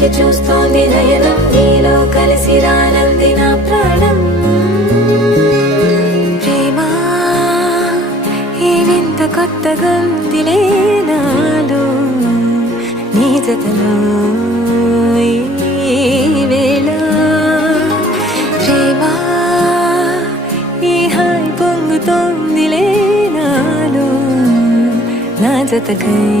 వేచి చూస్తోంది నయనం నీలో కలిసి రానంది నా ప్రాణం ప్రేమ ఈ వింత కొత్తగా ఉందిలే నాలో నీ జతలో ఈ వేళ ప్రేమ ఈ హాయి పొంగుతోందిలే నాలో నా జతకై